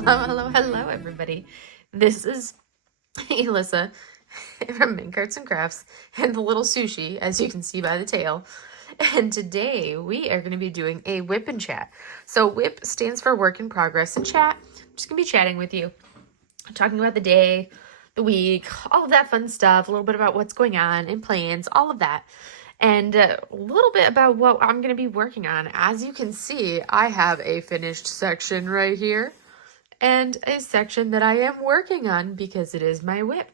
Hello, everybody. This is Elissa from Mint Carts and Crafts and the little sushi, as you can see by the tail. And today we are going to be doing a WIP and chat. So WIP stands for work in progress, and chat, I'm just going to be chatting with you, talking about the day, the week, all of that fun stuff, a little bit about what's going on and plans, all of that. And a little bit about what I'm going to be working on. As you can see, I have a finished section right here and a section that I am working on because it is my WIP.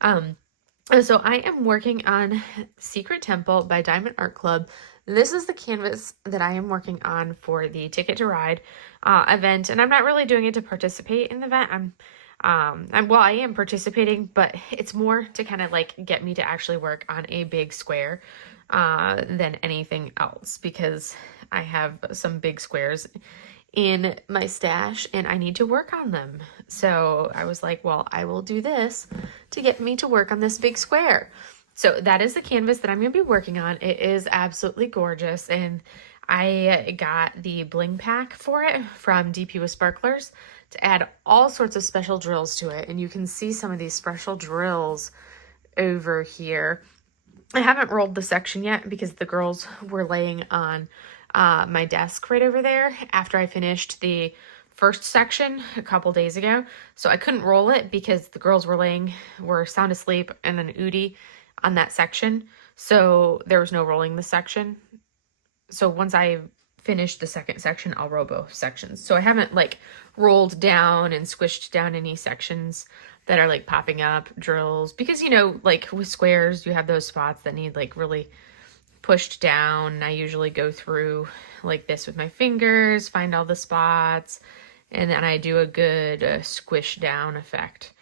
So I am working on Secret Temple by Diamond Art Club. This is the canvas that I am working on for the Ticket to Ride event, and I'm not really doing it to participate in the event. I am participating, but it's more to kind of like get me to actually work on a big square than anything else, because I have some big squares in my stash and I need to work on them. So I was like, well, I will do this to get me to work on this big square. So that is the canvas that I'm going to be working on. It is absolutely gorgeous, and I got the bling pack for it from DP with Sparklers to add all sorts of special drills to it. And you can see some of these special drills over here. I haven't rolled the section yet because the girls were laying on my desk right over there after I finished the first section a couple days ago. So I couldn't roll it because the girls were sound asleep and an Udi on that section. So there was no rolling the section. So once I finish the second section, I'll roll both sections. So I haven't like rolled down and squished down any sections that are like popping up drills, because, you know, like with squares, you have those spots that need like really pushed down. And I usually go through like this with my fingers, find all the spots, and then I do a good squish down effect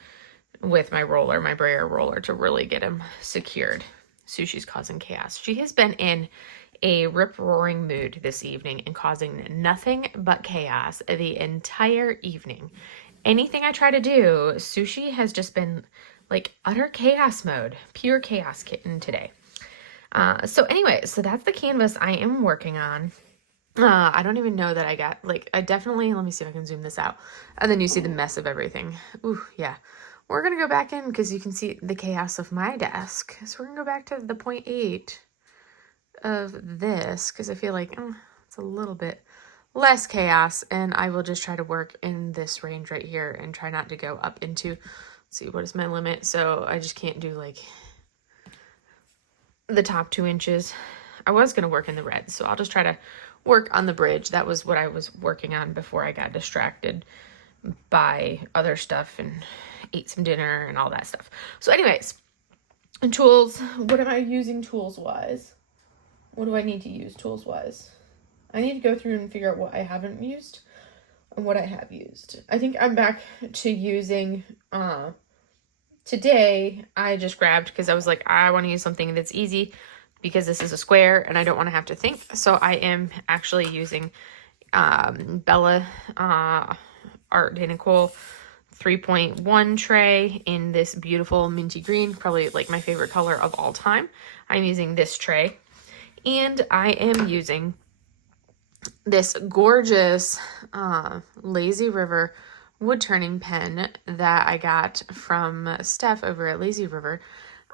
with my roller, my brayer roller, to really get them secured. Sushi's causing chaos. She has been in a rip-roaring mood this evening and causing nothing but chaos the entire evening. Anything I try to do, Sushi has just been like utter chaos mode, pure chaos kitten today. So anyway, so that's the canvas I am working on. I don't even know that I got, like, let me see if I can zoom this out. And then you see the mess of everything. Ooh, yeah. We're going to go back in because you can see the chaos of my desk. So we're going to go back to the 0.8 of this because I feel like it's a little bit less chaos, and I will just try to work in this range right here and try not to go up into, let's see, what is my limit? So I just can't do like the top 2 inches. I was going to work in the red, so I'll just try to work on the bridge. That was what I was working on before I got distracted by other stuff and ate some dinner and all that stuff. So anyways, and tools, what am I using tools wise? What do I need to use tools wise? I need to go through and figure out what I haven't used and what I have used. I think I'm back to using, today I just grabbed, because I was like, I want to use something that's easy because this is a square and I don't want to have to think. So I am actually using Bella Art de Nicole 3.1 tray in this beautiful minty green, probably like my favorite color of all time. I'm using this tray, and I am using this gorgeous Lazy River wood-turning pen that I got from Steph over at Lazy River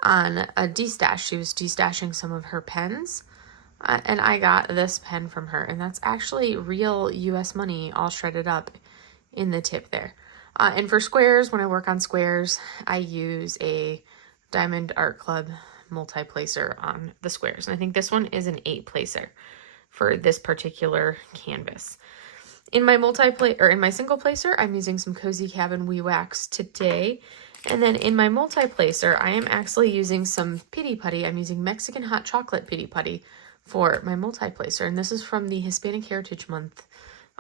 on a destash. She was destashing some of her pens, and I got this pen from her, and that's actually real US money all shredded up in the tip there. And for squares, when I work on squares, I use a Diamond Art Club multi-placer on the squares, and I think this one is an 8-placer for this particular canvas. In my in my single placer, I'm using some Cozy Cabin Wee Wax today. And then in my multi-placer, I am actually using some Pity Putty. I'm using Mexican Hot Chocolate Pity Putty for my multi-placer. And this is from the Hispanic Heritage Month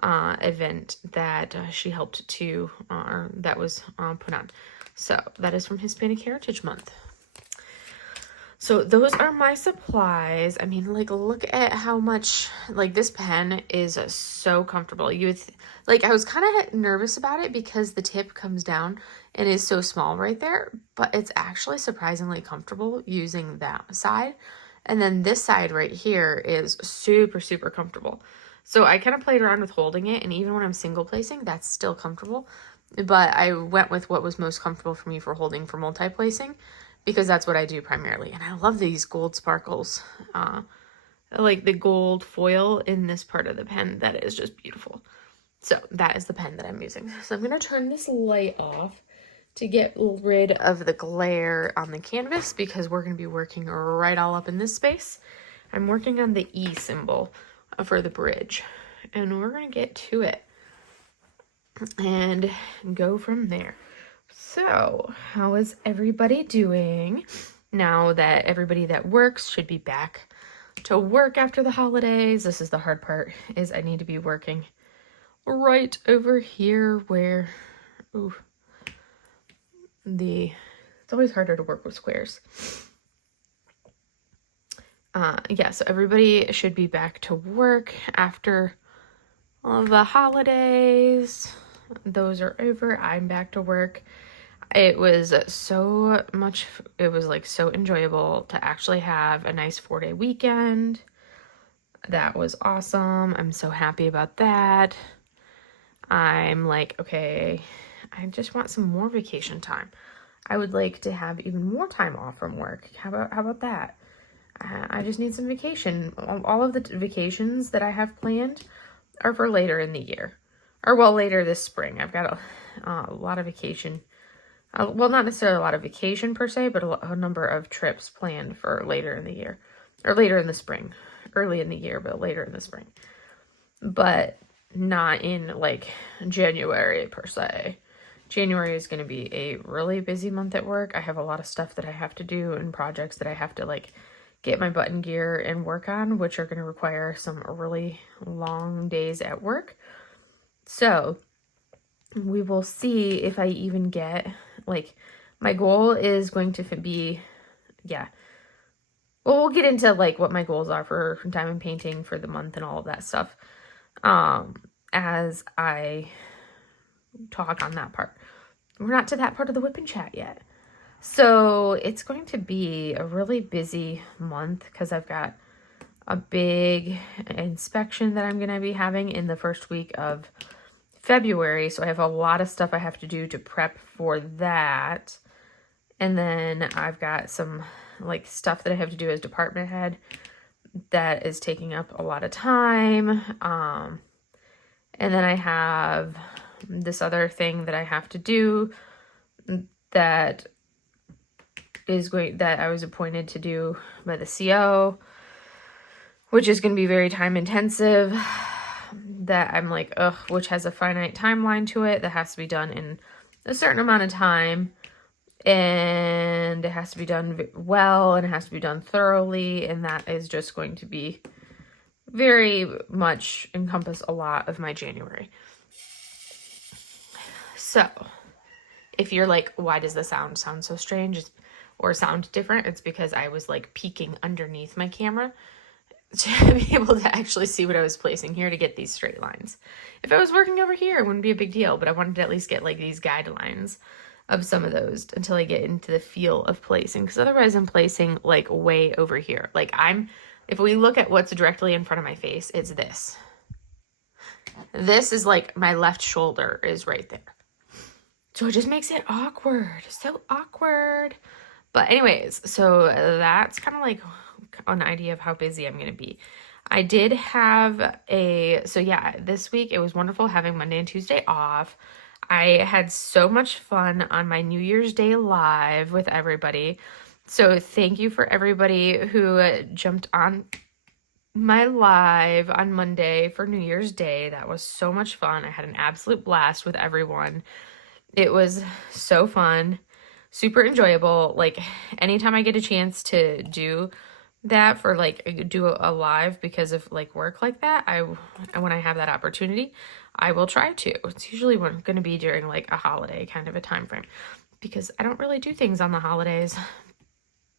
event that she helped to, that was put on. So that is from Hispanic Heritage Month. So those are my supplies. I mean, like, look at how much, like, this pen is so comfortable. You would, like, I was kind of nervous about it because the tip comes down and is so small right there, but it's actually surprisingly comfortable using that side. And then this side right here is super, super comfortable. So I kind of played around with holding it, and even when I'm single placing, that's still comfortable. But I went with what was most comfortable for me for holding for multi-placing, because that's what I do primarily. And I love these gold sparkles. Like the gold foil in this part of the pen. That is just beautiful. So that is the pen that I'm using. So I'm going to turn this light off to get rid of the glare on the canvas, because we're going to be working right all up in this space. I'm working on the E symbol for the bridge, and we're going to get to it and go from there. So how is everybody doing now that everybody that works should be back to work after the holidays? This is the hard part, is I need to be working right over here where, it's always harder to work with squares. Yeah, so everybody should be back to work after all the holidays. Those are over. I'm back to work. It was so enjoyable to actually have a nice 4-day weekend. That was awesome. I'm so happy about that. I'm like, okay, I just want some more vacation time. I would like to have even more time off from work. How about that? I just need some vacation. All of the vacations that I have planned are for later in the year. Or, well, later this spring. I've got a lot of vacation. Well, not necessarily a lot of vacation per se, but a number of trips planned for later in the year. Or later in the spring. Early in the year, but later in the spring. But not in, like, January per se. January is going to be a really busy month at work. I have a lot of stuff that I have to do and projects that I have to, like, get my butt in gear and work on, which are going to require some really long days at work. So we will see if I even get, like, my goal is going to be, yeah. Well, we'll get into, like, what my goals are for diamond painting for the month and all of that stuff as I talk on that part. We're not to that part of the WIP Chat yet. So it's going to be a really busy month because I've got a big inspection that I'm going to be having in the first week of February. So I have a lot of stuff I have to do to prep for that. And then I've got some, like, stuff that I have to do as department head that is taking up a lot of time. And then I have this other thing that I have to do that I was appointed to do by the CO, which is going to be very time intensive, that I'm like, ugh, which has a finite timeline to it that has to be done in a certain amount of time, and it has to be done well, and it has to be done thoroughly, and that is just going to be very much encompass a lot of my January. So if you're like, why does the sound so strange or sound different? It's because I was, like, peeking underneath my camera to be able to actually see what I was placing here to get these straight lines. If I was working over here, it wouldn't be a big deal, but I wanted to at least get, like, these guidelines of some of those until I get into the feel of placing, because otherwise I'm placing, like, way over here. Like, if we look at what's directly in front of my face, it's this. This is, like, my left shoulder is right there. So it just makes it awkward. So awkward. But anyways, so that's kind of like an idea of how busy I'm going to be. I did have so yeah, this week it was wonderful having Monday and Tuesday off. I had so much fun on my New Year's Day live with everybody. So thank you for everybody who jumped on my live on Monday for New Year's Day. That was so much fun. I had an absolute blast with everyone. It was so fun, super enjoyable. Like, anytime I get a chance to do that for, like, do a live because of, like, work like that, when I have that opportunity, I will try to. It's usually going to be during, like, a holiday kind of a time frame, because I don't really do things on the holidays.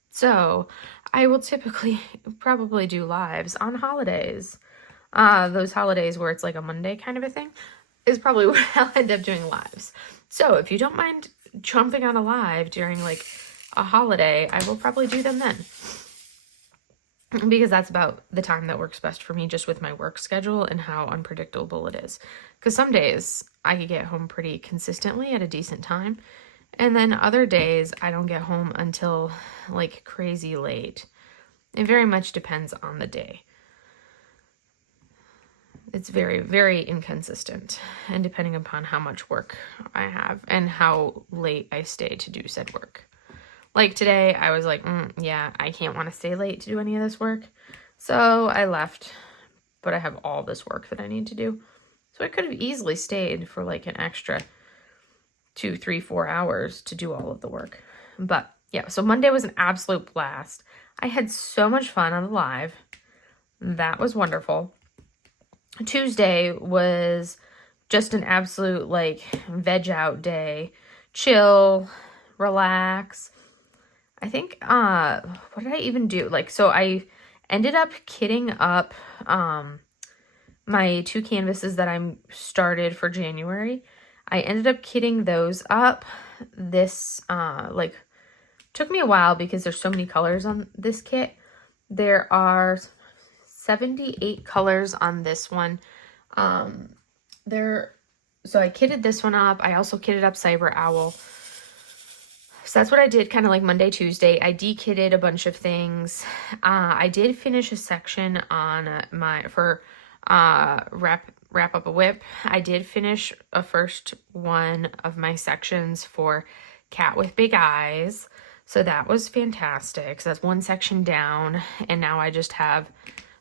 So I will typically probably do lives on holidays. Those holidays where it's like a Monday kind of a thing is probably where I'll end up doing lives. So if you don't mind jumping on a live during, like, a holiday, I will probably do them then. because that's about the time that works best for me, just with my work schedule and how unpredictable it is. Because some days I could get home pretty consistently at a decent time, and then other days I don't get home until like crazy late. It very much depends on the day. It's very, very inconsistent, and depending upon how much work I have and how late I stay to do said work. Like today, I was like, yeah, I can't want to stay late to do any of this work. So I left, but I have all this work that I need to do. So I could have easily stayed for like an extra 2, 3, 4 hours to do all of the work. But yeah, so Monday was an absolute blast. I had so much fun on the live. That was wonderful. Tuesday was just an absolute like veg out day. Chill, relax. I think, what did I even do? Like, so I ended up kitting up my 2 canvases that I started for January. I ended up kitting those up. This, like, took me a while because there's so many colors on this kit. There are 78 colors on this one. So I kitted this one up. I also kitted up Cyber Owl. So that's what I did kind of like Monday, Tuesday. I de-kitted a bunch of things. I did finish a section on wrap up a WIP. I did finish a first one of my sections for Cat with Big Eyes. So that was fantastic. So that's one section down, and now I just have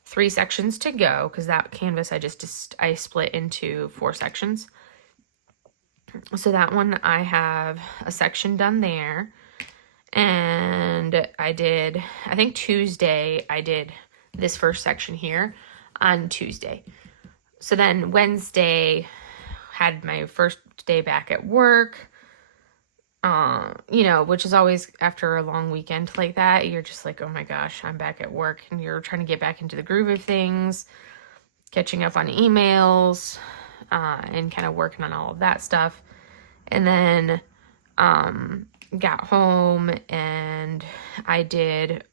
3 sections to go because that canvas I split into 4 sections. So that one I have a section done there. And I think Tuesday, I did this first section here on Tuesday. So then Wednesday had my first day back at work. Which is always after a long weekend like that, you're just like, oh my gosh, I'm back at work, and you're trying to get back into the groove of things, catching up on emails, and kind of working on all of that stuff. And then got home and I did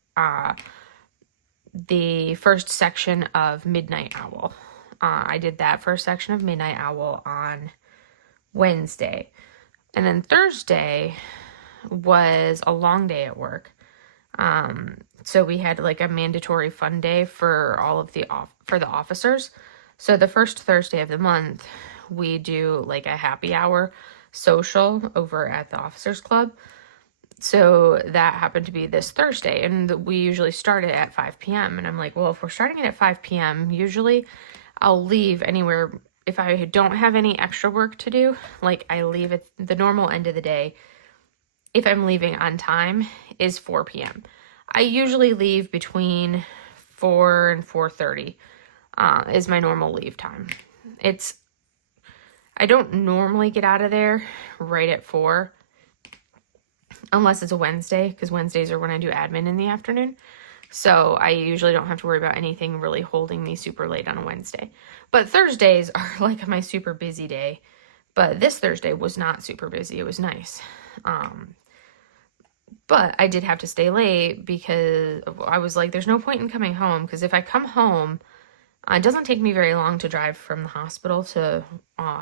the first section of Midnight Owl. I did that first section of Midnight Owl on Wednesday. And then Thursday was a long day at work. So we had like a mandatory fun day for all of the officers. So the first Thursday of the month, we do like a happy hour social over at the Officers Club. So that happened to be this Thursday, and we usually start it at 5 p.m. And I'm like, well, if we're starting it at 5 p.m., usually I'll leave anywhere. If I don't have any extra work to do, like I leave at the normal end of the day. If I'm leaving on time is 4 p.m. I usually leave between 4 and 4:30 is my normal leave time. I don't normally get out of there right at 4 unless it's a Wednesday, because Wednesdays are when I do admin in the afternoon. So I usually don't have to worry about anything really holding me super late on a Wednesday. But Thursdays are like my super busy day. But this Thursday was not super busy. It was nice. But I did have to stay late because I was like, there's no point in coming home, because if I come home, it doesn't take me very long to drive from the hospital to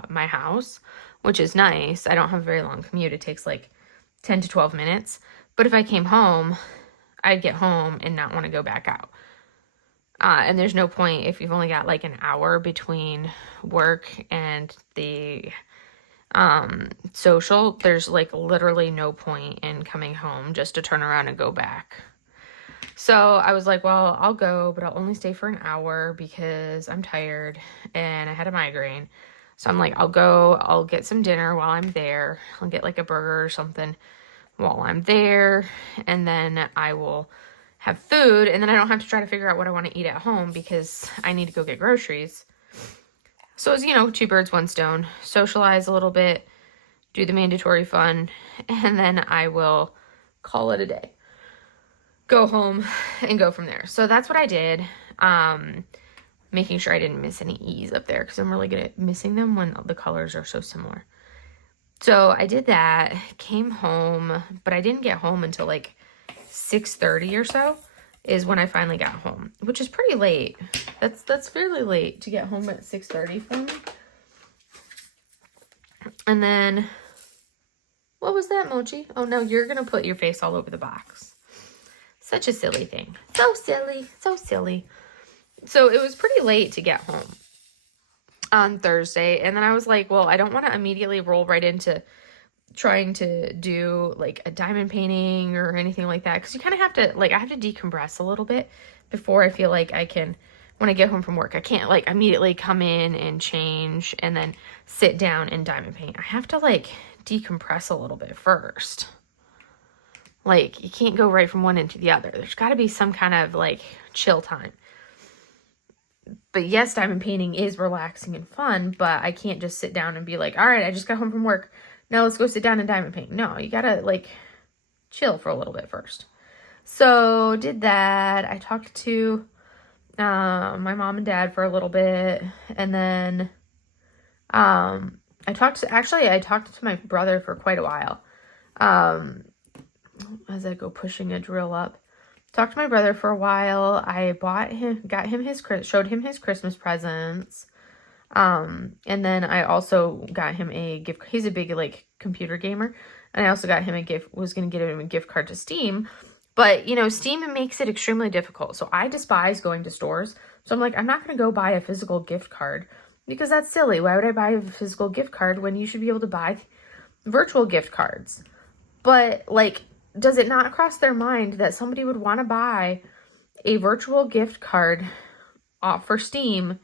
my house, which is nice. I don't have a very long commute. It takes like 10 to 12 minutes. But if I came home, I'd get home and not want to go back out. And there's no point if you've only got like an hour between work and the social. There's like literally no point in coming home just to turn around and go back. So I was like, well, I'll go, but I'll only stay for an hour because I'm tired and I had a migraine. So I'm like, I'll go, I'll get some dinner while I'm there. I'll get like a burger or something while I'm there. And then I will have food. And then I don't have to try to figure out what I want to eat at home because I need to go get groceries. So it's, 2 birds, 1 stone. Socialize a little bit, do the mandatory fun, and then I will call it a day. Go home and go from there. So that's what I did. Making sure I didn't miss any E's up there because I'm really good at missing them when the colors are so similar. So I did that, came home, but I didn't get home until like 6:30 or so is when I finally got home, which is pretty late. That's fairly late to get home at 6:30 for me. And then, what was that, Mochi? Oh no, you're gonna put your face all over the box. Such a silly thing. So silly, so silly. So it was pretty late to get home on Thursday, and then I was like, well, I don't want to immediately roll right into trying to do like a diamond painting or anything like that, because you kind of have to, like, I have to decompress a little bit before I feel like I can, when I get home from work, I can't like immediately come in and change and then sit down and diamond paint. I have to like decompress a little bit first. Like, you can't go right from one into the other. There's got to be some kind of like chill time. But yes, diamond painting is relaxing and fun, but I can't just sit down and be like, all right, I just got home from work. Now let's go sit down and diamond paint. No, you gotta like chill for a little bit first. So did that. I talked to my mom and dad for a little bit. And then I talked to my brother for quite a while. As I go pushing a drill up. Talked to my brother for a while. I showed him his Christmas presents. And then I also got him a gift. He's a big like computer gamer. And I also got him was going to get him a gift card to Steam. But, you know, Steam makes it extremely difficult. So I despise going to stores. So I'm like, I'm not going to go buy a physical gift card because that's silly. Why would I buy a physical gift card when you should be able to buy virtual gift cards? But like, does it not cross their mind that somebody would want to buy a virtual gift card for Steam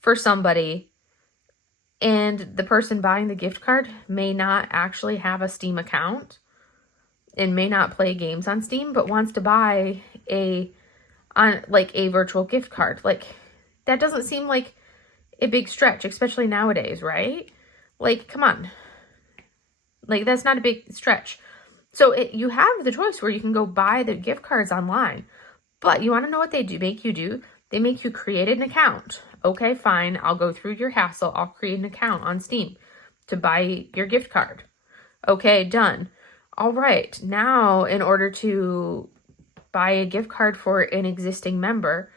for somebody, and the person buying the gift card may not actually have a Steam account and may not play games on Steam, but wants to buy a virtual gift card? Like, that doesn't seem like a big stretch, especially nowadays, right? Like, come on. Like, that's not a big stretch. So you have the choice where you can go buy the gift cards online, but you want to know what they make you do? They make you create an account. Okay, fine. I'll go through your hassle. I'll create an account on Steam to buy your gift card. Okay, done. All right. Now, in order to buy a gift card for an existing member,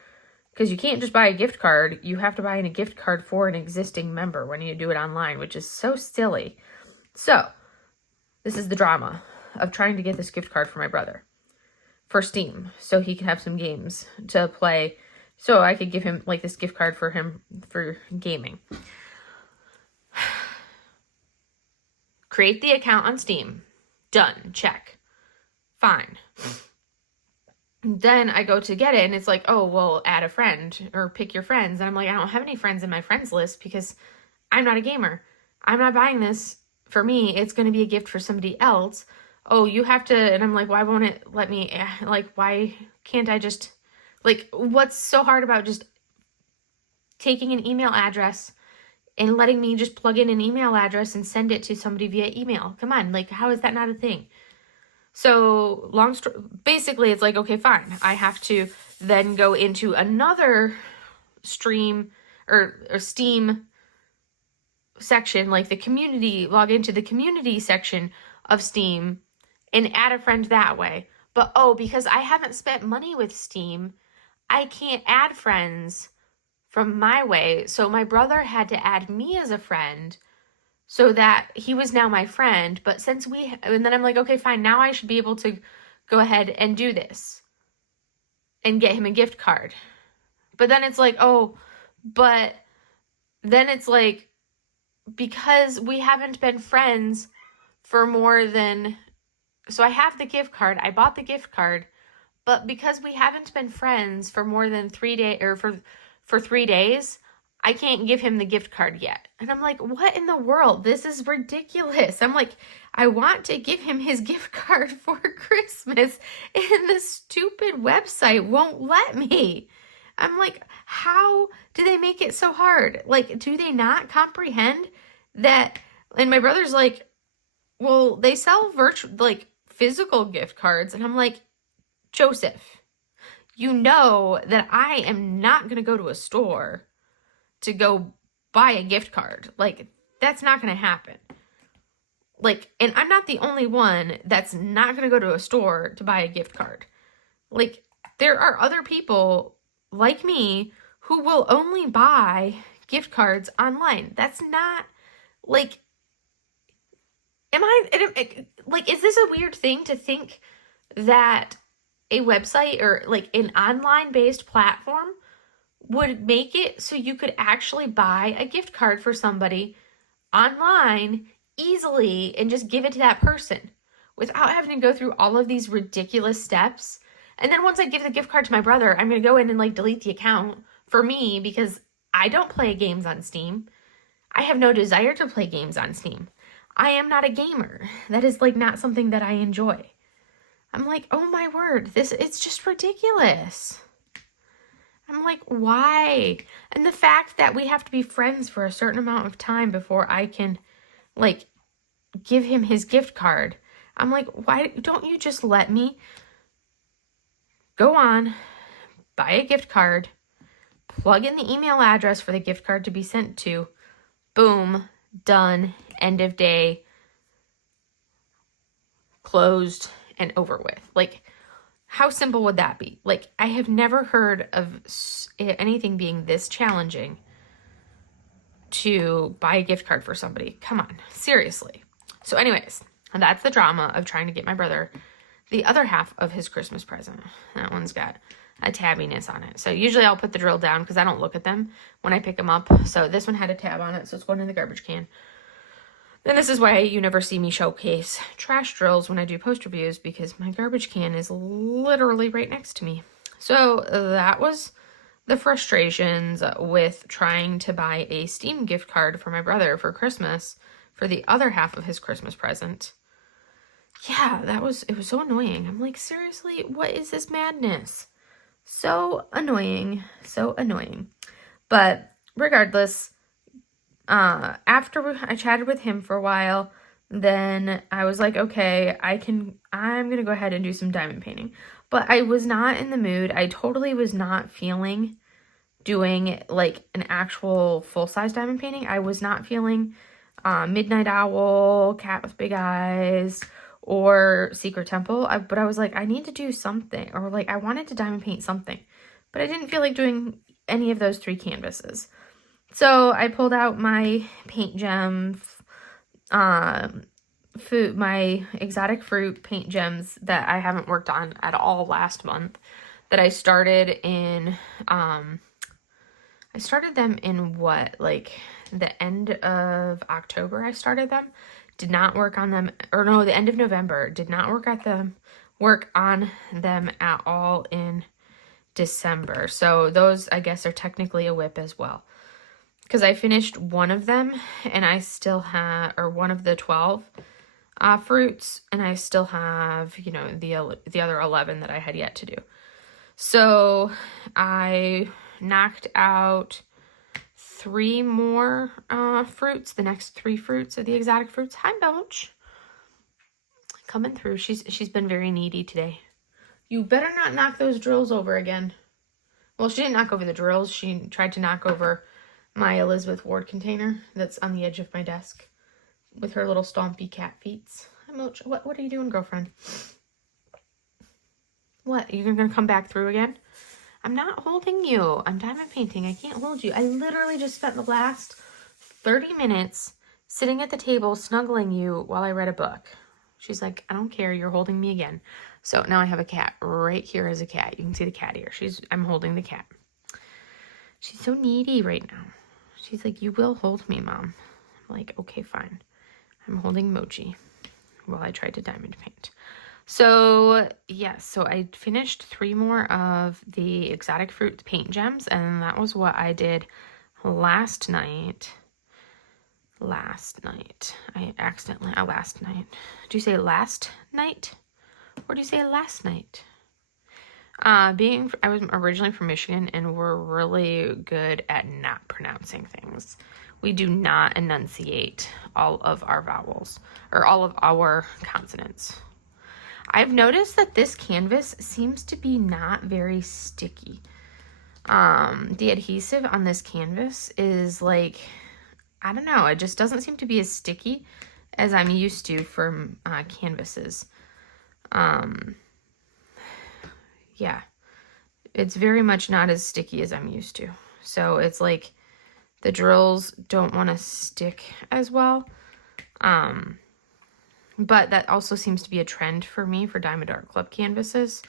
because you can't just buy a gift card, you have to buy a gift card for an existing member when you do it online, which is so silly. So, this is the drama of trying to get this gift card for my brother for Steam so he can have some games to play, so I could give him like this gift card for him for gaming. Create the account on Steam. Done. Check. Fine. Then I go to get it and it's like, oh, well, add a friend or pick your friends. And I'm like, I don't have any friends in my friends list because I'm not a gamer. I'm not buying this for me. It's going to be a gift for somebody else. Oh, you have to, and I'm like, why won't it let me, like, why can't I just, like, what's so hard about just taking an email address and letting me just plug in an email address and send it to somebody via email? Come on, like, how is that not a thing? So, basically, it's like, okay, fine. I have to then go into another stream or Steam section, like the community, log into the community section of Steam and add a friend that way. But, oh, because I haven't spent money with Steam, I can't add friends from my way. So my brother had to add me as a friend so that he was now my friend. But and then I'm like, okay, fine. Now I should be able to go ahead and do this and get him a gift card. But then it's like, oh, but then it's like, because we haven't been friends for more than, so I have the gift card, I bought the gift card, but because we haven't been friends for more than 3 days, or for 3 days, I can't give him the gift card yet. And I'm like, what in the world? This is ridiculous. I'm like, I want to give him his gift card for Christmas, and this stupid website won't let me. I'm like, how do they make it so hard? Like, do they not comprehend that? And my brother's like, well, they sell physical gift cards. And I'm like, Joseph, you know that I am not going to go to a store to go buy a gift card. Like, that's not going to happen. Like, and I'm not the only one that's not going to go to a store to buy a gift card. Like, there are other people like me who will only buy gift cards online. That's not, like, is this a weird thing to think that a website or like an online based platform would make it so you could actually buy a gift card for somebody online easily and just give it to that person without having to go through all of these ridiculous steps? And then once I give the gift card to my brother, I'm going to go in and like delete the account for me because I don't play games on Steam. I have no desire to play games on Steam. I am not a gamer. That is like not something that I enjoy. I'm like, oh my word, it's just ridiculous. I'm like, why? And the fact that we have to be friends for a certain amount of time before I can, like, give him his gift card. I'm like, why don't you just let me go on, buy a gift card, plug in the email address for the gift card to be sent to, boom, done, end of day, closed, and over with. Like, how simple would that be? Like, I have never heard of anything being this challenging to buy a gift card for somebody. Come on, seriously. So anyways, that's the drama of trying to get my brother the other half of his Christmas present. That one's got a tabbiness on it. So usually I'll put the drill down because I don't look at them when I pick them up. So this one had a tab on it, so it's going in the garbage can. And this is why you never see me showcase trash drills when I do post reviews, because my garbage can is literally right next to me. So that was the frustrations with trying to buy a Steam gift card for my brother for Christmas for the other half of his Christmas present. Yeah, it was so annoying. I'm like, seriously, what is this madness? So annoying, so annoying. But regardless, after I chatted with him for a while, then I was like, okay, I'm going to go ahead and do some diamond painting. But I was not in the mood. I totally was not feeling doing like an actual full-size diamond painting. I was not feeling Midnight Owl, Cat with Big Eyes, or Secret Temple. But I was like, I need to do something. Or like, I wanted to diamond paint something. But I didn't feel like doing any of those 3 canvases. So I pulled out my paint gem, my exotic fruit paint gems that I haven't worked on at all last month, that I started in, I started them in what, like the end of October I started them. Did not work on them, or no, the end of November. Did not work on them at all in December. So those, I guess, are technically a WIP as well. Because I finished one of them, and I still have, or one of the 12 fruits, and I still have, you know, the other 11 that I had yet to do. So I knocked out 3 more fruits, the next 3 fruits of the exotic fruits. Hi, Belch. Coming through. She's been very needy today. You better not knock those drills over again. Well, she didn't knock over the drills. She tried to knock over my Elizabeth Ward container that's on the edge of my desk with her little stompy cat feet. What are you doing, girlfriend? What? You're going to come back through again? I'm not holding you. I'm diamond painting. I can't hold you. I literally just spent the last 30 minutes sitting at the table snuggling you while I read a book. She's like, I don't care. You're holding me again. So now I have a cat right here as a cat. You can see the cat ear. I'm holding the cat. She's so needy right now. She's like, you will hold me, Mom. I'm like, okay, fine. I'm holding Mochi while I try to diamond paint. So, yes, so I finished 3 more of the exotic fruit paint gems, and that was what I did last night. Last night. Do you say last night? Or do you say last night? I was originally from Michigan, and we're really good at not pronouncing things. We do not enunciate all of our vowels, or all of our consonants. I've noticed that this canvas seems to be not very sticky. The adhesive on this canvas is like, I don't know, it just doesn't seem to be as sticky as I'm used to from canvases. Yeah. it's very much not as sticky as I'm used to. So it's like the drills don't want to stick as well. But that also seems to be a trend for me for Diamond Art Club canvases.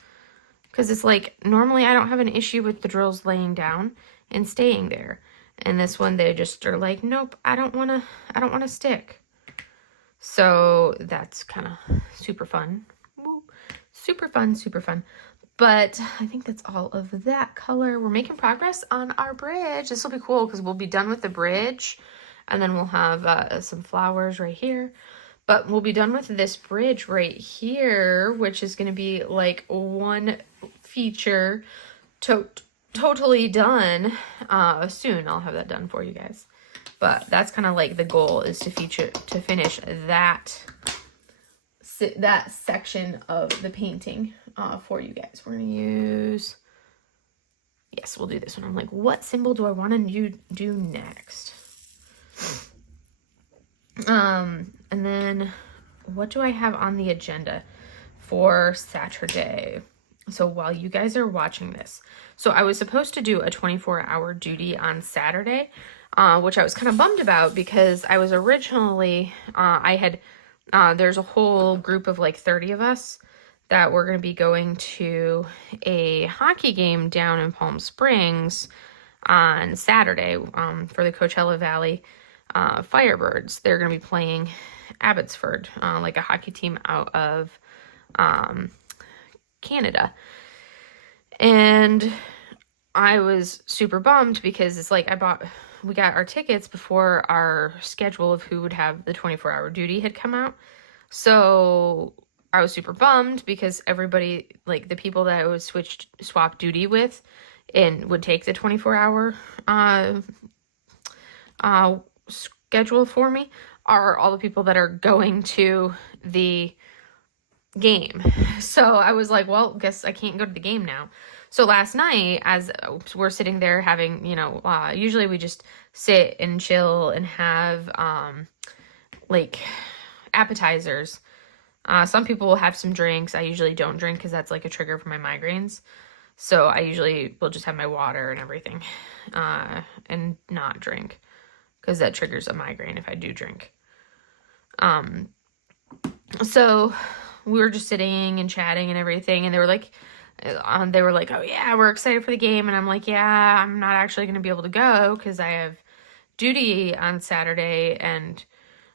Because it's like, normally I don't have an issue with the drills laying down and staying there. And this one, they just are like, nope, I don't want to stick. So that's kind of super fun. Woo. Super fun, super fun. But I think that's all of that color. We're making progress on our bridge. This will be cool because we'll be done with the bridge. And then we'll have some flowers right here. But we'll be done with this bridge right here, which is going to be like one feature totally done soon. I'll have that done for you guys. But that's kind of like the goal, is to finish that section of the painting for you guys. We're going to use, yes, we'll do this one. I'm like, what symbol do I want to do next? And then what do I have on the agenda for Saturday? So while you guys are watching this, so I was supposed to do a 24-hour duty on Saturday, which I was kind of bummed about because I was originally, there's a whole group of like 30 of us that were going to be going to a hockey game down in Palm Springs on Saturday for the Coachella Valley Firebirds. They're going to be playing Abbotsford, like a hockey team out of Canada. And I was super bummed because it's like we got our tickets before our schedule of who would have the 24-hour duty had come out. So I was super bummed because everybody, like the people that I would swap duty with and would take the 24-hour schedule for me, are all the people that are going to the game. So I was like, well, guess I can't go to the game now. So last night, as we're sitting there having, usually we just sit and chill and have like appetizers. Some people will have some drinks. I usually don't drink because that's like a trigger for my migraines. So I usually will just have my water and everything and not drink, because that triggers a migraine if I do drink. So we were just sitting and chatting and everything, and they were like, oh yeah, we're excited for the game. And I'm like, yeah, I'm not actually going to be able to go because I have duty on Saturday and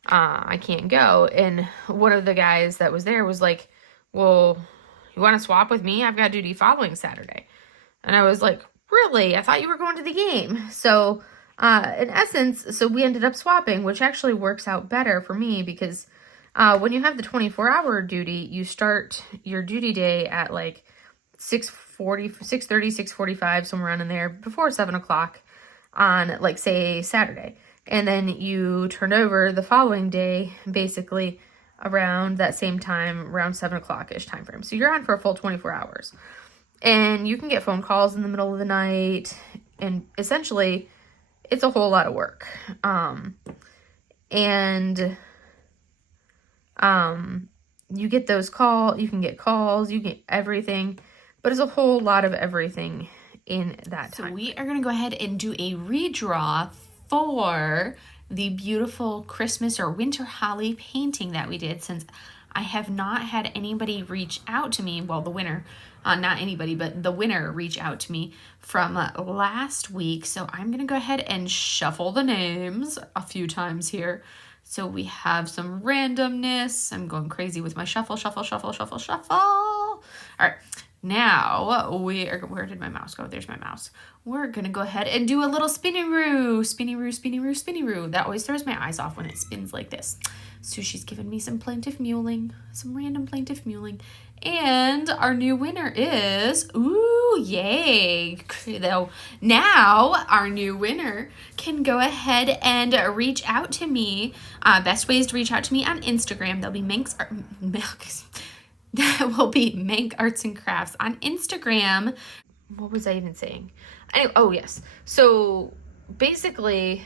I can't go. And one of the guys that was there was like, well, you want to swap with me? I've got duty following Saturday. And I was like, really? I thought you were going to the game. So in essence, so we ended up swapping, which actually works out better for me because when you have the 24-hour duty, you start your duty day at like 6:30, 6:45, somewhere around in there, before 7 o'clock on, like, say, Saturday. And then you turn over the following day, basically around that same time, around 7 o'clock-ish time frame. So you're on for a full 24 hours. And you can get phone calls in the middle of the night, and essentially it's a whole lot of work. You get those calls, you can get calls, you get everything, but it's a whole lot of everything in that time. So we are going to go ahead and do a redraw for the beautiful Christmas or winter holly painting that we did, since I have not had anybody reach out to me. Well, the winner, not anybody, but the winner reach out to me from last week. So I'm going to go ahead and shuffle the names a few times here. So we have some randomness. I'm going crazy with my shuffle. All right. Now, where did my mouse go? There's my mouse. We're going to go ahead and do a little spinny-roo. Spinny-roo, spinny-roo, spinny-roo. That always throws my eyes off when it spins like this. Sushi's given me some plaintive mewling, some random plaintive mewling. And our new winner is, ooh, yay. Though now our new winner can go ahead and reach out to me. Best ways to reach out to me on Instagram. There'll be that will be Mank Arts and Crafts on Instagram. What was I even saying? Anyway, oh yes. So basically,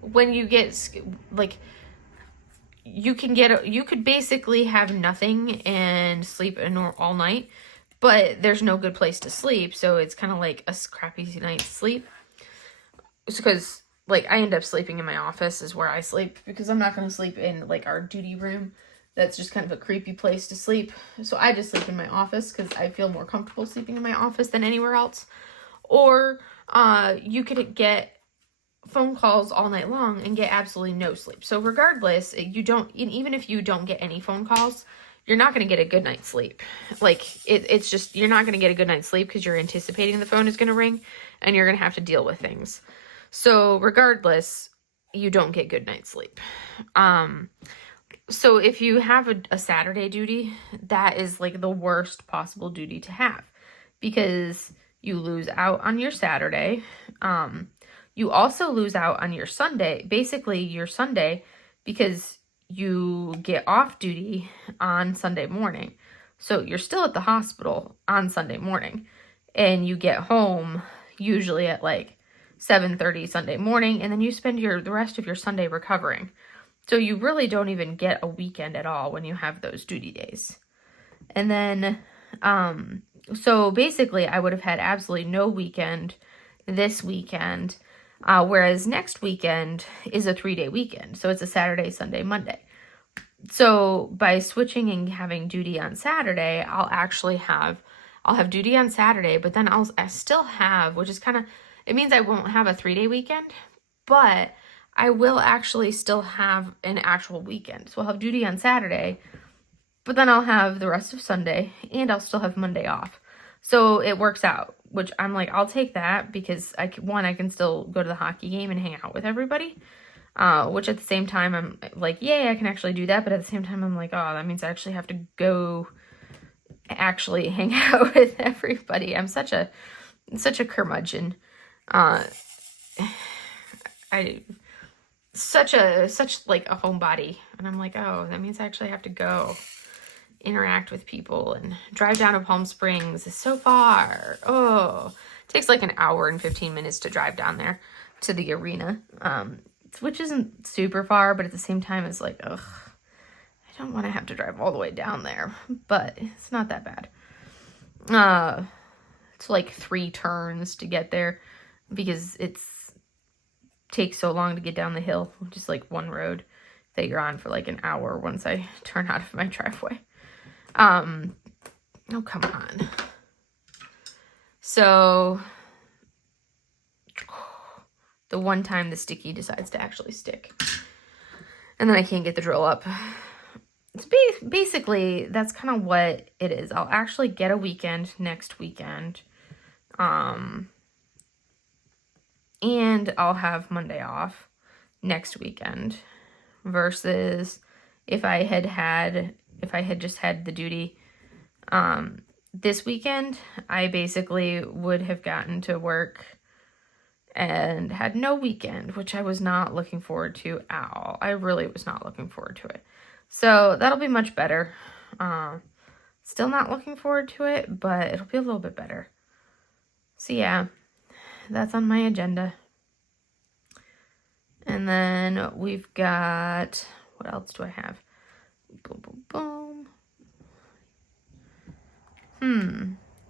when you get like, you could basically have nothing and sleep all night, but there's no good place to sleep, so it's kind of like a crappy night's sleep. It's because, like, I end up sleeping in my office is where I sleep, because I'm not going to sleep in, like, our duty room. That's just kind of a creepy place to sleep. So I just sleep in my office because I feel more comfortable sleeping in my office than anywhere else. Or you could get phone calls all night long and get absolutely no sleep. So regardless, you don't, even if you don't get any phone calls, you're not going to get a good night's sleep. Like, it's just, you're not going to get a good night's sleep because you're anticipating the phone is going to ring and you're going to have to deal with things. So regardless, you don't get good night's sleep. So if you have a Saturday duty, that is like the worst possible duty to have, because you lose out on your Saturday. You also lose out on your Sunday, basically your Sunday, because you get off duty on Sunday morning. So you're still at the hospital on Sunday morning, and you get home usually at like 7:30 Sunday morning, and then you spend the rest of your Sunday recovering. So you really don't even get a weekend at all when you have those duty days. And then, so basically I would have had absolutely no weekend this weekend, whereas next weekend is a 3-day weekend. So it's a Saturday, Sunday, Monday. So by switching and having duty on Saturday, I'll have duty on Saturday, but then I still have, which is kind of, it means I won't have a 3-day weekend, but I will actually still have an actual weekend. So I'll have duty on Saturday, but then I'll have the rest of Sunday, and I'll still have Monday off. So it works out, which I'm like, I'll take that, because I can still go to the hockey game and hang out with everybody. Which at the same time, I'm like, yay, I can actually do that. But at the same time, I'm like, oh, that means I actually have to go actually hang out with everybody. I'm such a curmudgeon. Such like a homebody. And I'm like, oh, that means I actually have to go interact with people and drive down to Palm Springs. Is so far. Oh, it takes like an hour and 15 minutes to drive down there to the arena. Which isn't super far, but at the same time, it's like, ugh, I don't want to have to drive all the way down there, but it's not that bad. It's like 3 turns to get there, because it takes so long to get down the hill, just like one road that you're on for like an hour once I turn out of my driveway. Oh, come on. So the one time the sticky decides to actually stick, and then I can't get the drill up. It's basically, that's kind of what it is. I'll actually get a weekend next weekend. And I'll have Monday off next weekend, versus if I had just had the duty this weekend, I basically would have gotten to work and had no weekend, which I was not looking forward to at all. I really was not looking forward to it. So that'll be much better. Still not looking forward to it, but it'll be a little bit better. So yeah, that's on my agenda. And then we've got, what else do I have? Boom, boom, boom.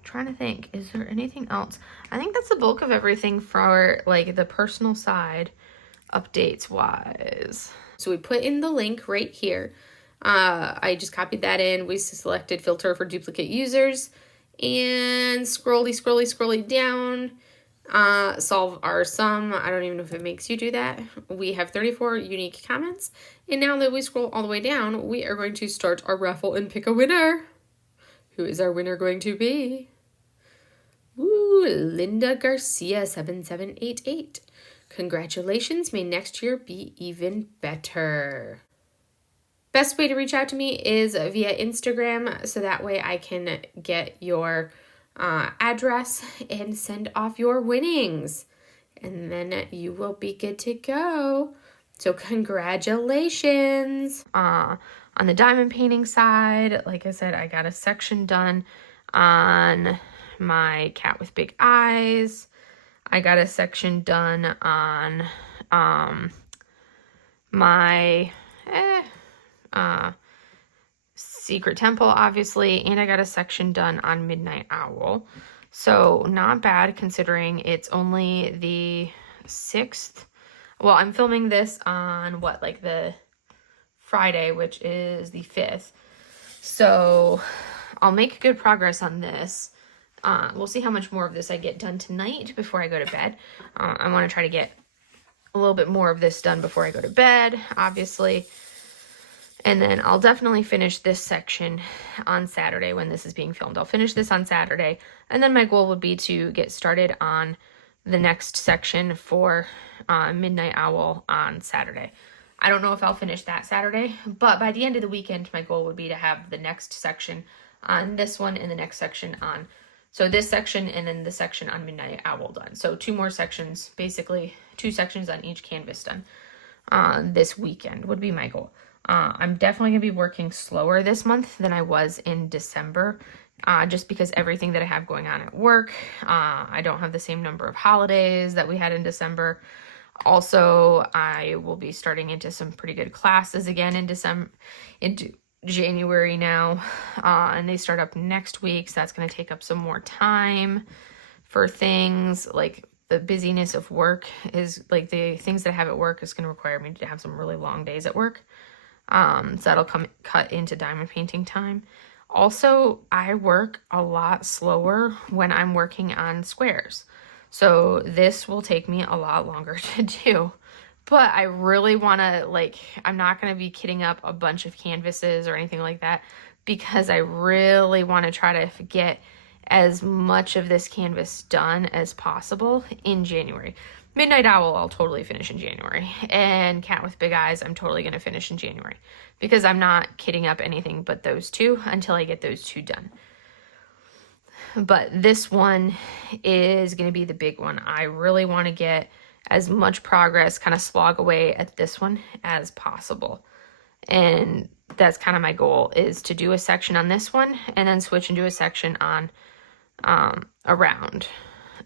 Trying to think, is there anything else? I think that's the bulk of everything for like the personal side updates wise. So we put in the link right here. I just copied that in. We selected filter for duplicate users, and scrolly down, solve our sum. I don't even know if it makes you do that. We have 34 unique comments, and now that we scroll all the way down, we are going to start our raffle and pick a winner. Who is our winner going to be? Woo, Linda Garcia 7788. Congratulations, may next year be even better. Best way to reach out to me is via Instagram, so that way I can get your address and send off your winnings, and then you will be good to go. So congratulations. On the diamond painting side, like I said, I got a section done on my cat with big eyes. I got a section done on my Secret Temple, obviously, and I got a section done on Midnight Owl. So not bad considering it's only the 6th. Well, I'm filming this on what, like the Friday, which is the 5th. So I'll make good progress on this. We'll see how much more of this I get done tonight before I go to bed. I want to try to get a little bit more of this done before I go to bed, obviously. And then I'll definitely finish this section on Saturday when this is being filmed. I'll finish this on Saturday. And then my goal would be to get started on the next section for Midnight Owl on Saturday. I don't know if I'll finish that Saturday, but by the end of the weekend, my goal would be to have the next section on this one and the next section on, so this section and then the section on Midnight Owl done. So 2 more sections, basically 2 sections on each canvas done this weekend would be my goal. I'm definitely going to be working slower this month than I was in December, just because everything that I have going on at work. I don't have the same number of holidays that we had in December. Also, I will be starting into some pretty good classes again into January now, and they start up next week, so that's going to take up some more time for things. Like the busyness of work is, like the things that I have at work is going to require me to have some really long days at work. So that'll cut into diamond painting time. Also, I work a lot slower when I'm working on squares. So this will take me a lot longer to do. But I really want to, like, I'm not going to be kitting up a bunch of canvases or anything like that, because I really want to try to get as much of this canvas done as possible in January. Midnight Owl, I'll totally finish in January. And Cat with Big Eyes, I'm totally going to finish in January. Because I'm not kitting up anything but those 2 until I get those 2 done. But this one is going to be the big one. I really want to get as much progress, kind of slog away at this one as possible. And that's kind of my goal, is to do a section on this one and then switch and do a section on around.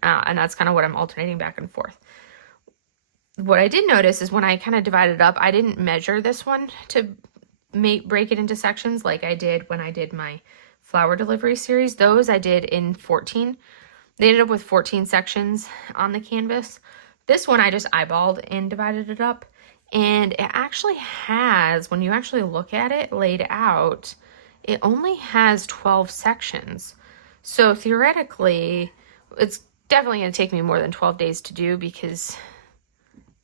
And that's kind of what I'm alternating back and forth. What I did notice is when I kind of divided it up, I didn't measure this one to break it into sections like I did when I did my flower delivery series. Those I did in 14. They ended up with 14 sections on the canvas. This one I just eyeballed and divided it up. And it actually has, when you actually look at it laid out, it only has 12 sections. So theoretically, it's definitely going to take me more than 12 days to do, because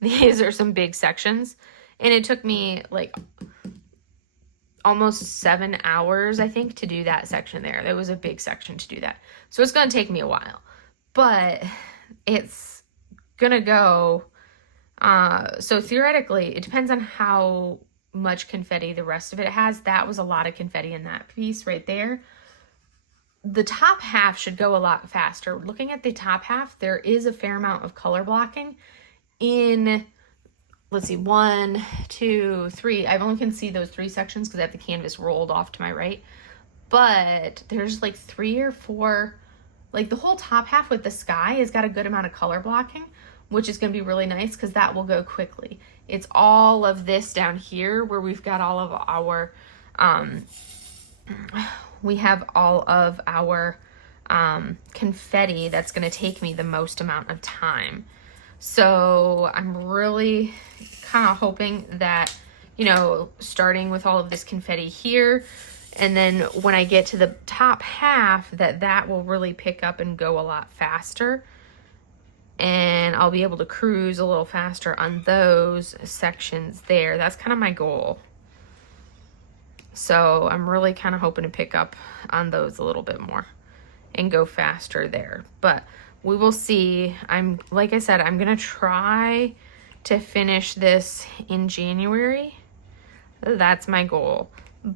these are some big sections. And it took me like almost 7 hours, I think, to do that section there. That was a big section to do that. So it's going to take me a while. But it's going to go... so theoretically, it depends on how much confetti the rest of it has. That was a lot of confetti in that piece right there. The top half should go a lot faster. Looking at the top half, there is a fair amount of color blocking in, let's see, 1, 2, 3. I only can see those 3 sections because I have the canvas rolled off to my right. But there's like 3 or 4, like the whole top half with the sky has got a good amount of color blocking, which is going to be really nice because that will go quickly. It's all of this down here where we've got all of our, confetti that's going to take me the most amount of time. So I'm really kind of hoping that, you know, starting with all of this confetti here, and then when I get to the top half, that will really pick up and go a lot faster. And I'll be able to cruise a little faster on those sections there. That's kind of my goal. So I'm really kind of hoping to pick up on those a little bit more and go faster there. But we will see. Like I said, I'm going to try to finish this in January. That's my goal.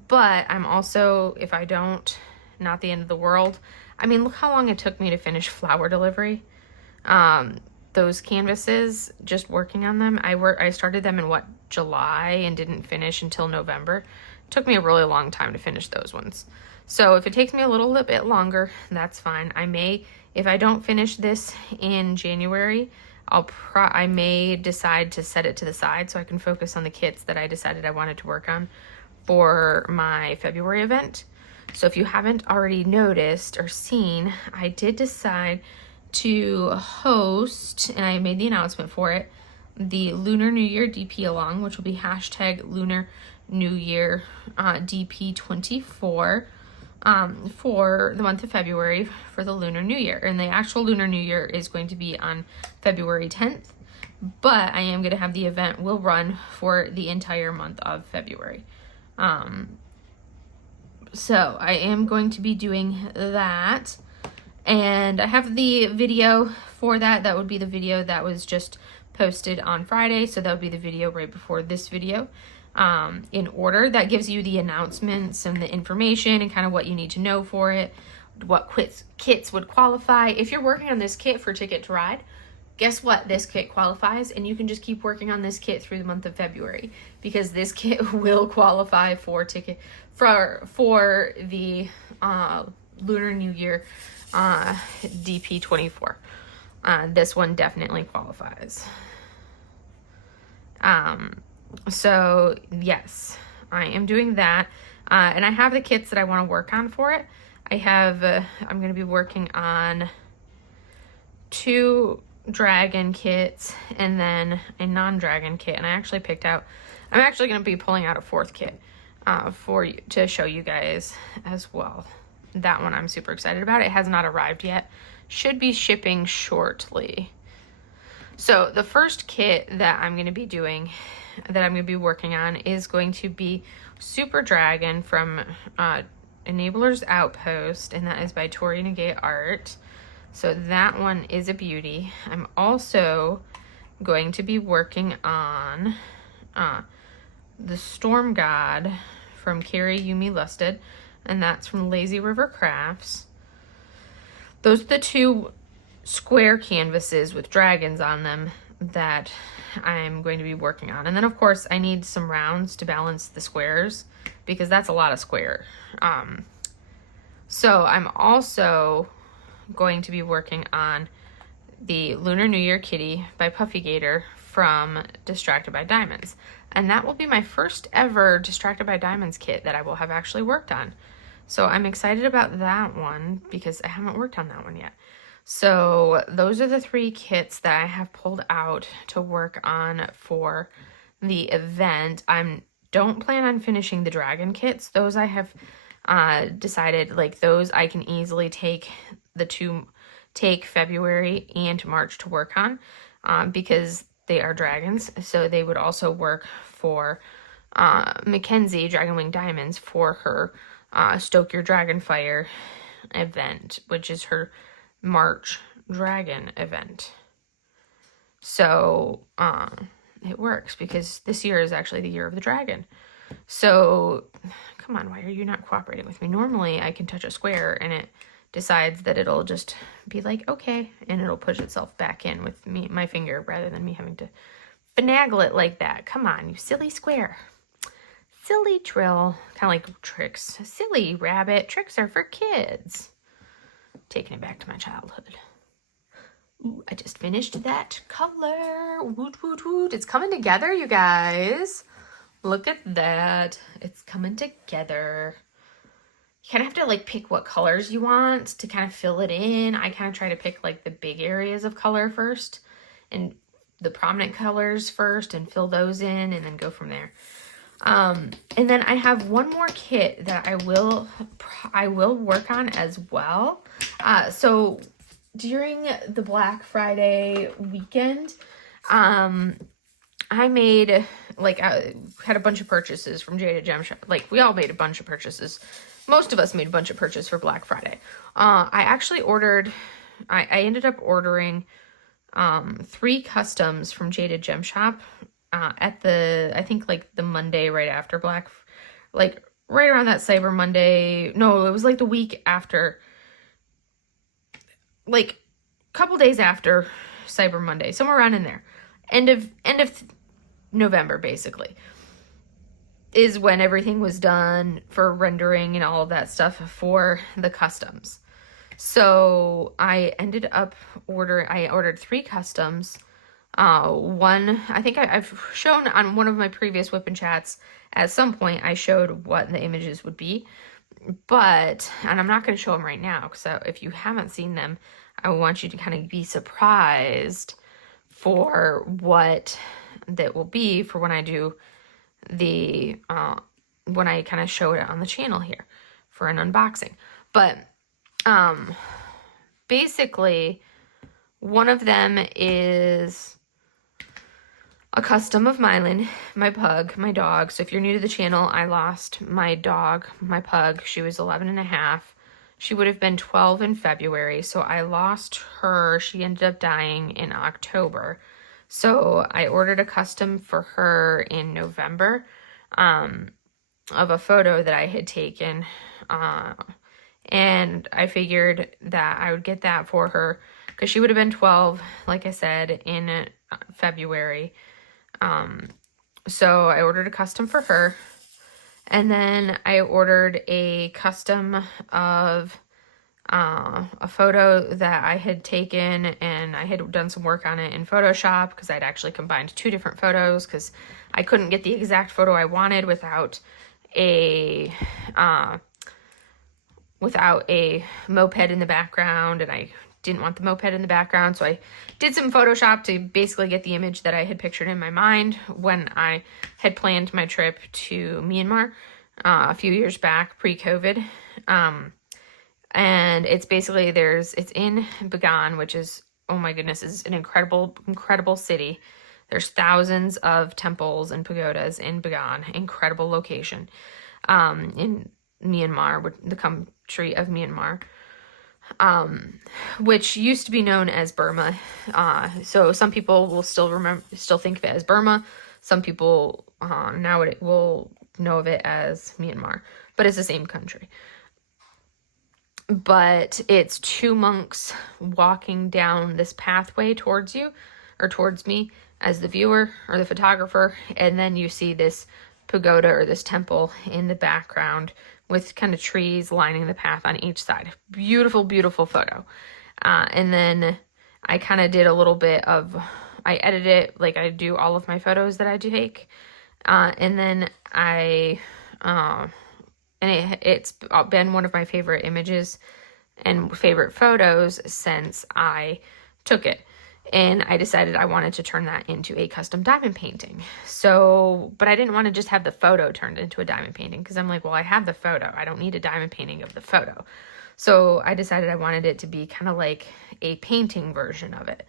But I'm also, if I don't, not the end of the world. I mean, look how long it took me to finish flower delivery. Those canvases, just working on them. I started them in July and didn't finish until November. It took me a really long time to finish those ones. So if it takes me a little bit longer, that's fine. I may, if I don't finish this in January, I may decide to set it to the side so I can focus on the kits that I decided I wanted to work on for my February event. So if you haven't already noticed or seen, I did decide to host, and I made the announcement for it, the Lunar New Year DP along, which will be hashtag Lunar New Year DP24 for the month of February for the Lunar New Year. And the actual Lunar New Year is going to be on February 10th, but I am going to have the event will run for the entire month of February. So I am going to be doing that, and I have the video for that. That would be the video that was just posted on Friday, so that would be the video right before this video. In order, that gives you the announcements and the information and kind of what you need to know for it, what kits would qualify. If you're working on this kit for Ticket to Ride, guess what? This kit qualifies, and you can just keep working on this kit through the month of February, because this kit will qualify for for the Lunar New Year DP24. This one definitely qualifies. So yes, I am doing that, and I have the kits that I want to work on for it. I'm going to be working on 2 dragon kits and then a non-dragon kit, and I'm actually going to be pulling out a 4th kit for you to show you guys as well. That one I'm super excited about. It has not arrived yet. Should be shipping shortly. So the first kit that I'm going to be doing, that I'm going to be working on, is going to be Super Dragon from Enabler's Outpost, and that is by Tori Nagay Art. So that one is a beauty. I'm also going to be working on the Storm God from Carrie Yumi Lusted, and that's from Lazy River Crafts. Those are the 2 square canvases with dragons on them that I'm going to be working on. And then of course I need some rounds to balance the squares, because that's a lot of square. So I'm also going to be working on the Lunar New Year Kitty by Puffy Gator from Distracted by Diamonds. And that will be my first ever Distracted by Diamonds kit that I will have actually worked on. So I'm excited about that one, because I haven't worked on that one yet. So those are the 3 kits that I have pulled out to work on for the event. I don't plan on finishing the dragon kits. Those I have decided, like, those I can easily take February and March to work on, because they are dragons. So they would also work for Mackenzie Dragonwing Diamonds for her Stoke Your Dragon Fire event, which is her March dragon event. So it works, because this year is actually the year of the dragon. So come on, why are you not cooperating with me? Normally I can touch a square and it decides that it'll just be like, okay, and it'll push itself back in with my finger, rather than me having to finagle it like that. Come on, you silly square. Silly drill. Kind of like tricks. Silly rabbit. Tricks are for kids. Taking it back to my childhood. Ooh, I just finished that color. Woot, woot, woot. It's coming together, you guys. Look at that. It's coming together. You kind of have to like pick what colors you want to kind of fill it in. I kind of try to pick like the big areas of color first, and the prominent colors first, and fill those in, and then go from there. And then I have one more kit that I will work on as well. So during the Black Friday weekend, I made, like, I had a bunch of purchases from Jada Gem Shop. Like, we all made a bunch of purchases. Most of us made a bunch of purchases for Black Friday. I actually I ended up ordering 3 customs from Jada Gem Shop at I think like the Monday right after like right around that Cyber Monday. No, it was like the week after, like a couple days after Cyber Monday, somewhere around in there. End of November, basically, is when everything was done for rendering and all of that stuff for the customs. So I ended up I ordered 3 customs. One, I think I've shown on one of my previous WIP Chats at some point I showed what the images would be, and I'm not going to show them right now, because if you haven't seen them, I want you to kind of be surprised for what that will be for when I do the, when I kind of show it on the channel here for an unboxing. But, basically, one of them is a custom of Mylan, my pug, my dog. So if you're new to the channel, I lost my dog, my pug. She was 11 and a half. She would have been 12 in February. So I lost her. She ended up dying in October. So I ordered a custom for her in November, of a photo that I had taken. And I figured that I would get that for her because she would have been 12, like I said, in February. So I ordered a custom for her, and then I ordered a custom of a photo that I had taken, and I had done some work on it in Photoshop because I'd actually combined two different photos because I couldn't get the exact photo I wanted without a moped in the background, and I didn't want the moped in the background, so I did some Photoshop to basically get the image that I had pictured in my mind when I had planned my trip to Myanmar a few years back, pre-COVID. And it's basically, it's in Bagan, which is, oh my goodness, is an incredible, incredible city. There's thousands of temples and pagodas in Bagan, incredible location, in Myanmar, the country of Myanmar, which used to be known as Burma. So some people will still think of it as Burma. Some people now will know of it as Myanmar, but it's the same country. But it's two monks walking down this pathway towards you, or towards me as the viewer or the photographer, and then you see this pagoda or this temple in the background with kind of trees lining the path on each side. Beautiful, beautiful photo. And then I kind of did a little bit of, I edited it like I do all of my photos that I take. And then it's been one of my favorite images and favorite photos since I took it. And I decided I wanted to turn that into a custom diamond painting. So, but I didn't want to just have the photo turned into a diamond painting because I'm like, well, I have the photo. I don't need a diamond painting of the photo. So I decided I wanted it to be kind of like a painting version of it.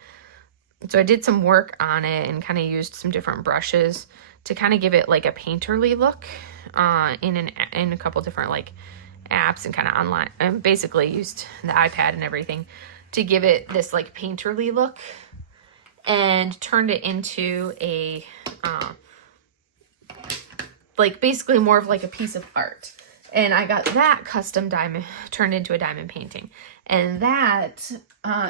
So I did some work on it and kind of used some different brushes to kind of give it like a painterly look in a couple different like apps and kind of online. And basically used the iPad and everything to give it this like painterly look, and turned it into a like basically more of like a piece of art. And I got that custom diamond turned into a diamond painting. And that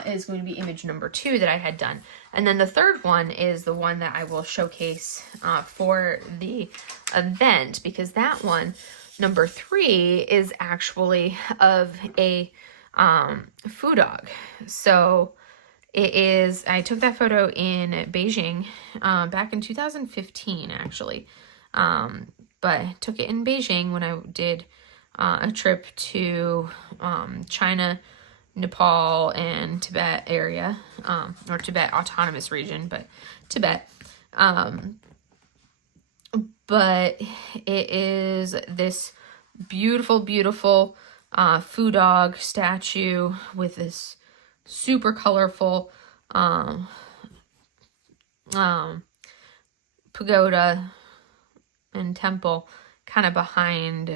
is going to be image number 2 that I had done. And then the third one is the one that I will showcase for the event, because that one, number 3, is actually of a foo dog. So it is, I took that photo in Beijing back in 2015 actually. But I took it in Beijing when I did a trip to China, Nepal, and Tibet area, or Tibet Autonomous Region, but Tibet. But it is this beautiful, beautiful foo dog statue with this super colorful pagoda and temple kind of behind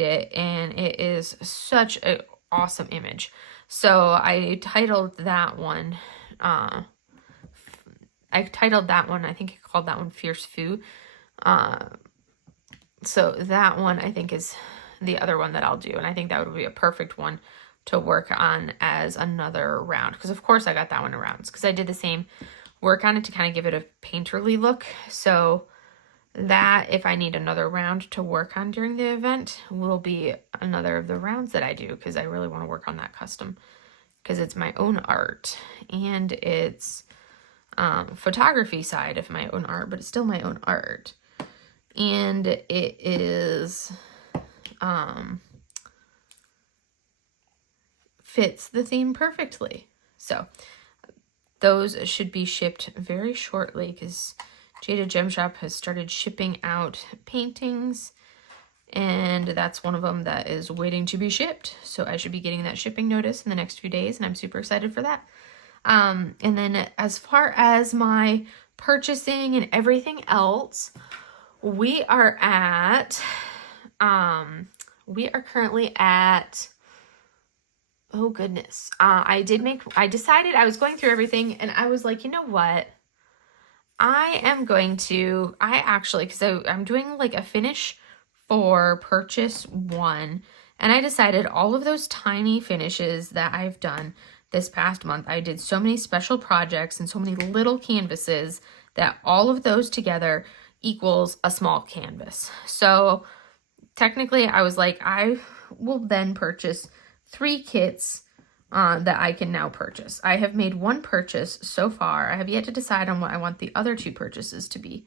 it, and it is such an awesome image. So I titled that one, I think I called that one Fierce Foo. So that one I think is the other one that I'll do, and I think that would be a perfect one to work on as another round, because of course I got that one in rounds because I did the same work on it to kind of give it a painterly look. So that, if I need another round to work on during the event, will be another of the rounds that I do, because I really want to work on that custom, because it's my own art and it's photography side of my own art, but it's still my own art. and it is fits the theme perfectly. So those should be shipped very shortly because Jada Gem Shop has started shipping out paintings, and that's one of them that is waiting to be shipped. So I should be getting that shipping notice in the next few days, and I'm super excited for that. And then as far as my purchasing and everything else, we are currently at, oh goodness. I decided, I was going through everything and I was like, you know what? Because I'm doing like a finish for purchase 1. And I decided all of those tiny finishes that I've done this past month, I did so many special projects and so many little canvases that all of those together equals a small canvas. So technically I was like, I will then purchase 3 kits that I can now purchase. I have made 1 purchase so far. I have yet to decide on what I want the other 2 purchases to be,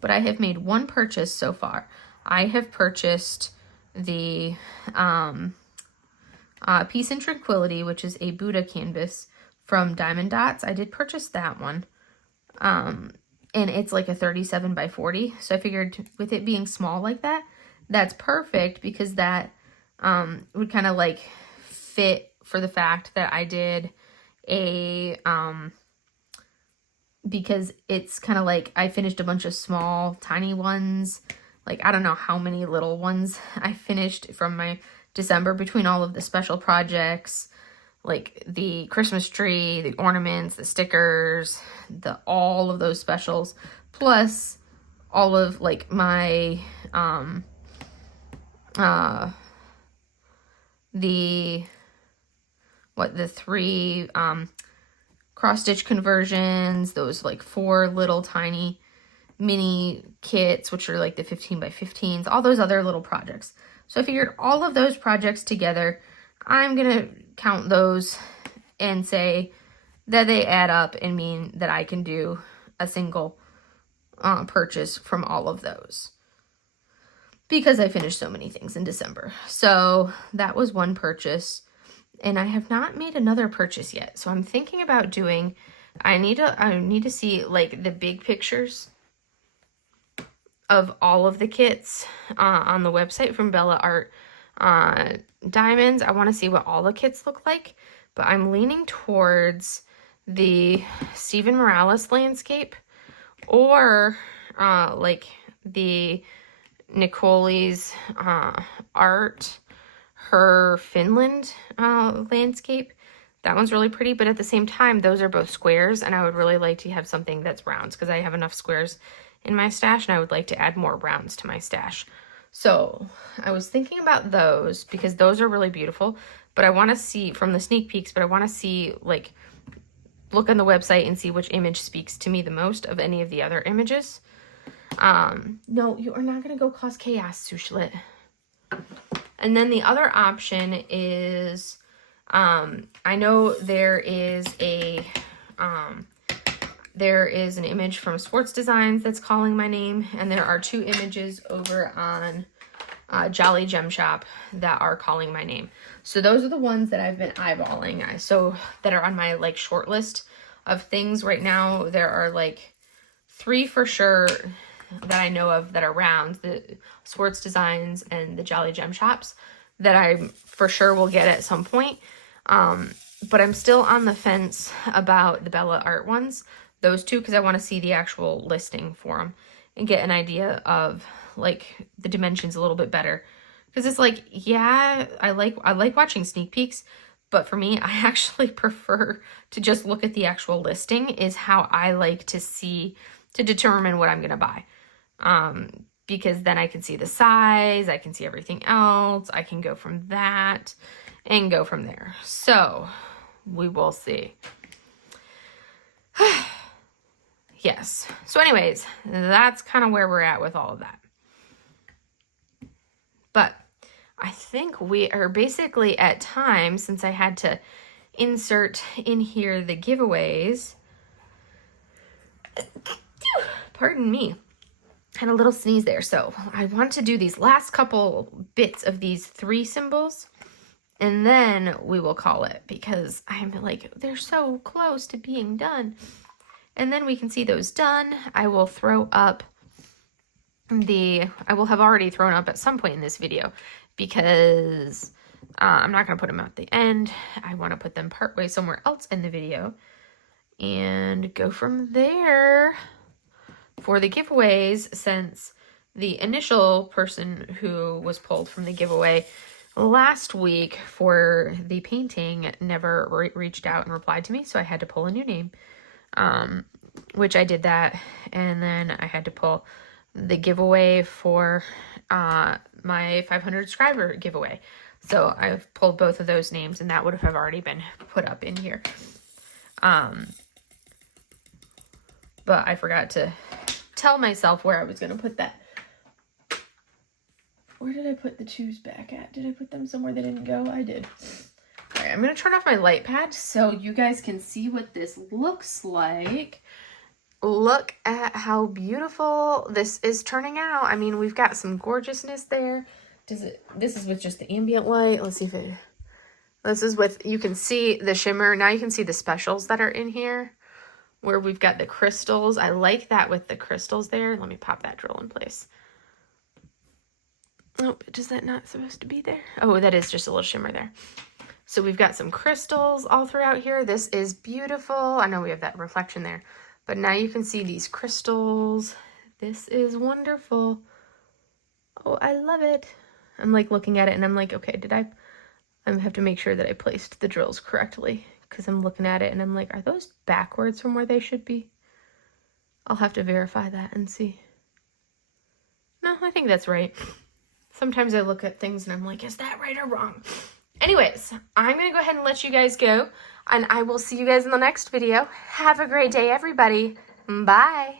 but I have made 1 purchase so far. I have purchased the Peace and Tranquility, which is a Buddha canvas from Diamond Dots. I did purchase that one. And it's like a 37 by 40. So I figured with it being small like that, that's perfect because that would kind of like fit for the fact that I did because it's kind of like I finished a bunch of small, tiny ones. Like, I don't know how many little ones I finished from my December between all of the special projects, like the Christmas tree, the ornaments, the stickers, all of those specials, plus all of like my the 3 cross stitch conversions, those like 4 little tiny mini kits, which are like the 15 by 15s, all those other little projects. So I figured all of those projects together, I'm gonna count those and say that they add up and mean that I can do a single purchase from all of those because I finished so many things in December. So that was 1 purchase, and I have not made another purchase yet. So I'm thinking about doing, I need to see like the big pictures of all of the kits on the website from Bella Art Diamonds. I want to see what all the kits look like, but I'm leaning towards the Stephen Morales landscape or like the Nicole's art, her Finland landscape. That one's really pretty, but at the same time, those are both squares, and I would really like to have something that's rounds because I have enough squares in my stash, and I would like to add more rounds to my stash. So I was thinking about those because those are really beautiful, but I want to see from the sneak peeks, but I want to see, like, look on the website and see which image speaks to me the most of any of the other images. No, you are not going to go cause chaos, Sushlit. And then the other option is, I know there is an image from Sports Designs that's calling my name, and there are 2 images over on Jolly Gem Shop that are calling my name. So those are the ones that I've been eyeballing. So that are on my like short list of things right now. There are like 3 for sure that I know of that are rounds, the Sports Designs and the Jolly Gem Shops, that I for sure will get at some point. But I'm still on the fence about the Bella Art ones, those 2, because I want to see the actual listing for them and get an idea of like the dimensions a little bit better. Because it's like, yeah, I like watching sneak peeks, but for me, I actually prefer to just look at the actual listing is how I like to see, to determine what I'm going to buy. Because then I can see the size, I can see everything else, I can go from that and go from there. So we will see. Yes. So anyways, that's kind of where we're at with all of that. But I think we are basically at time, since I had to insert in here the giveaways. Pardon me. had a little sneeze there. So I want to do these last couple bits of these 3 symbols, and then we will call it, because I'm like, they're so close to being done. And then we can see those done. I will throw up I will have already thrown up at some point in this video, because I'm not going to put them at the end. I want to put them partway somewhere else in the video and go from there for the giveaways, since the initial person who was pulled from the giveaway last week for the painting never reached out and replied to me, so I had to pull a new name, which I did that, and then I had to pull the giveaway for my 500 subscriber giveaway. So I've pulled both of those names, and that would have already been put up in here. But I forgot to tell myself where I was going to put that. Where did I put the twos back at? Did I put them somewhere they didn't go? I did. All right, I'm going to turn off my light pad so you guys can see what this looks like. Look at how beautiful this is turning out. I mean, we've got some gorgeousness there. This is with just the ambient light. Let's see if it, this is with, you can see the shimmer. Now you can see the specials that are in here where we've got the crystals. I like that with the crystals there. Let me pop that drill in place. Oh, is that not supposed to be there? Oh, that is just a little shimmer there. So we've got some crystals all throughout here. This is beautiful. I know we have that reflection there, but now you can see these crystals. This is wonderful. Oh, I love it. I'm like looking at it and I'm like, okay, I have to make sure that I placed the drills correctly, because I'm looking at it and I'm like, are those backwards from where they should be? I'll have to verify that and see. No, I think that's right. Sometimes I look at things and I'm like, is that right or wrong? Anyways, I'm going to go ahead and let you guys go, and I will see you guys in the next video. Have a great day, everybody. Bye.